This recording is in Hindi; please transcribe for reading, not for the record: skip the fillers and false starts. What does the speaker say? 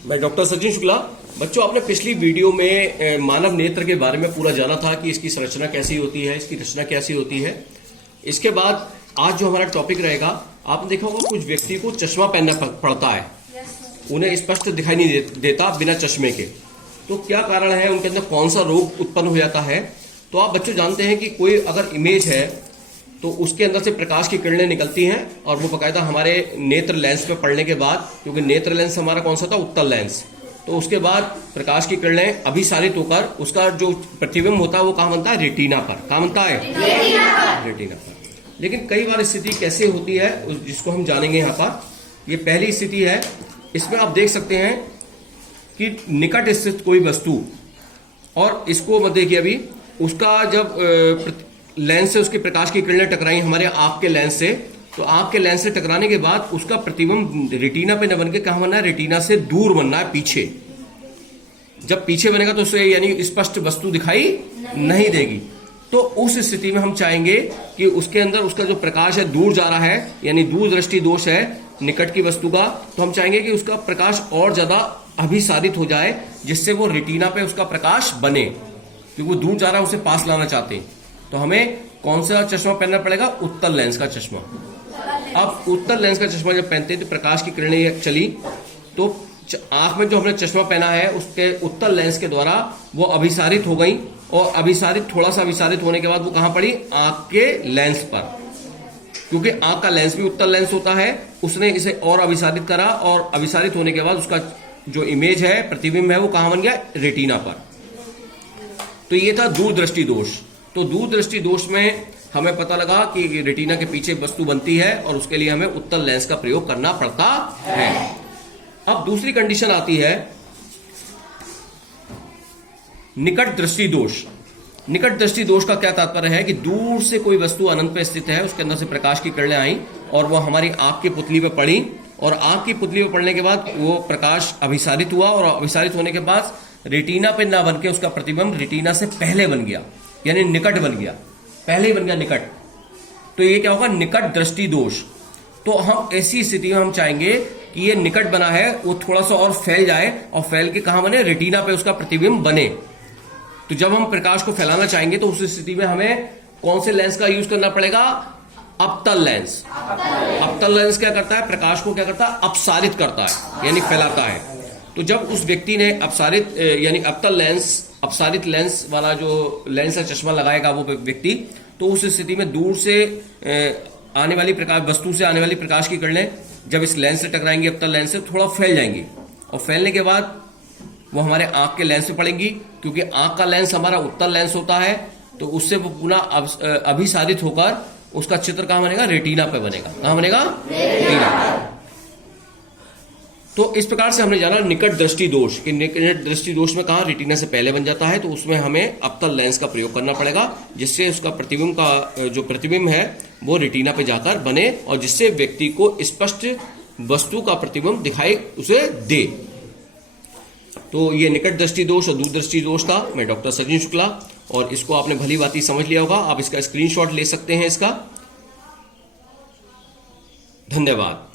मैं डॉक्टर सचिन शुक्ला। बच्चों, आपने पिछली वीडियो में मानव नेत्र के बारे में पूरा जाना था कि इसकी संरचना कैसी होती है, इसकी रचना कैसी होती है। इसके बाद आज जो हमारा टॉपिक रहेगा, आपने देखा होगा कुछ व्यक्ति को चश्मा पहनना पड़ता है, उन्हें स्पष्ट दिखाई नहीं देता बिना चश्मे के। तो क्या कारण है, उनके अंदर कौन सा रोग उत्पन्न हो जाता है। तो आप बच्चों जानते हैं कि कोई अगर इमेज है तो उसके अंदर से प्रकाश की किरणें निकलती हैं और वो बाकायदा हमारे नेत्र लेंस पे पड़ने के बाद, क्योंकि नेत्र लेंस हमारा कौन सा था, उत्तल लेंस, तो उसके बाद प्रकाश की किरणें अभिसारित होकर उसका जो प्रतिबिंब होता है वो कहाँ बनता है, रेटिना पर। कहाँ बनता है, रेटिना पर। लेकिन कई बार स्थिति कैसे होती है जिसको हम जानेंगे यहाँ पर। ये पहली स्थिति है, इसमें आप देख सकते हैं कि निकट स्थित कोई वस्तु, और इसको मत देखिए अभी, उसका जब लेंस से उसके प्रकाश की किरणें टकराई हमारे आंख के लेंस से, तो आंख के लेंस से टकराने के बाद उसका प्रतिबिंब रेटिना पे न बन के कहां बनना है, रेटिना से दूर बनना है, पीछे। जब पीछे बनेगा तो उसे यानी स्पष्ट वस्तु दिखाई नहीं देगी। तो उस स्थिति में हम चाहेंगे कि उसके अंदर उसका जो प्रकाश है दूर जा रहा है, यानी दूर दृष्टि दोष है निकट की वस्तु का, तो हम चाहेंगे कि उसका प्रकाश और ज्यादा अभिसारित हो जाए, जिससे वो रेटिना पे उसका प्रकाश बने, क्योंकि वो दूर जा रहा है, उसे पास लाना चाहते हैं। तो हमें कौन सा चश्मा पहनना पड़ेगा, उत्तल लेंस का चश्मा। अब उत्तल लेंस का चश्मा जब पहनते हैं तो प्रकाश की किरणें चली, तो आंख में जो हमने चश्मा पहना है उसके उत्तल लेंस के द्वारा वो अभिसारित हो गई, और अभिसारित, थोड़ा सा अभिसारित होने के बाद वो कहां पड़ी, आंख के लेंस पर। क्योंकि आंख का लेंस भी उत्तल लेंस होता है, उसने इसे और अभिसारित करा, और अभिसारित होने के बाद उसका जो इमेज है, प्रतिबिंब है, वो कहां बन गया, रेटिना पर। तो ये था दूरदृष्टि दोष। तो दूरदृष्टि दोष में हमें पता लगा कि रेटिना के पीछे वस्तु बनती है और उसके लिए हमें उत्तल लेंस का प्रयोग करना पड़ता है। अब दूसरी कंडीशन आती है निकट दृष्टि दोष। निकट दृष्टि दोष का क्या तात्पर्य है कि दूर से कोई वस्तु अनंत पे स्थित है, उसके अंदर से प्रकाश की किरणें आई और वो हमारी आंख की पुतली पे पड़ी, और आंख की पुतली पे पड़ने के बाद वो प्रकाश अभिसारित हुआ, और अभिसारित होने के बाद रेटिना पे ना बनके उसका प्रतिबिंब रेटिना से पहले बन गया, यानी निकट बन गया, पहले ही बन गया निकट। तो ये क्या होगा, निकट दृष्टि दोष। तो हम ऐसी स्थिति में हम चाहेंगे कि ये निकट बना है वो थोड़ा सा और फैल जाए, और फैल के कहां बने, रेटिना पे उसका प्रतिबिंब बने। तो जब हम प्रकाश को फैलाना चाहेंगे तो उस स्थिति में हमें कौन से लेंस का यूज करना पड़ेगा, अपतल लेंस। अपतल लेंस क्या करता है, प्रकाश को क्या करता है, अपसारित करता है, यानी फैलाता है। तो जब उस व्यक्ति ने अपसारित यानी अपतल लेंस, अपसारित लेंस वाला जो लेंस का चश्मा लगाएगा वो व्यक्ति, तो उस स्थिति में दूर से आने वाली प्रकाश, वस्तु से आने वाली प्रकाश की किरणें जब इस लेंस से टकराएंगी, अपतल लेंस से, थोड़ा फैल जाएंगी, और फैलने के बाद वो हमारे आंख के लेंस पे पड़ेंगी। क्योंकि आंख का लेंस हमारा उत्तल लेंस होता है, तो उससे वो पुनः अभिसारित होकर उसका चित्र कहां बनेगा, रेटिना पे बनेगा। कहां बनेगा, रेटिना पे। तो इस प्रकार से हमने जाना निकट दृष्टि दोष, कि निकट दृष्टि दोष में कहा रेटिना से पहले बन जाता है, तो उसमें हमें अपतल लेंस का प्रयोग करना पड़ेगा, जिससे उसका प्रतिबिंब का जो प्रतिबिंब है वो रेटिना पे जाकर बने, और जिससे व्यक्ति को स्पष्ट वस्तु का प्रतिबिंब दिखाई उसे दे। तो ये निकट दृष्टि दोष और दूरदृष्टि दोष था। मैं डॉक्टर सचिन शुक्ला, और इसको आपने भली भांति समझ लिया होगा। आप इसका स्क्रीनशॉट ले सकते हैं इसका। धन्यवाद।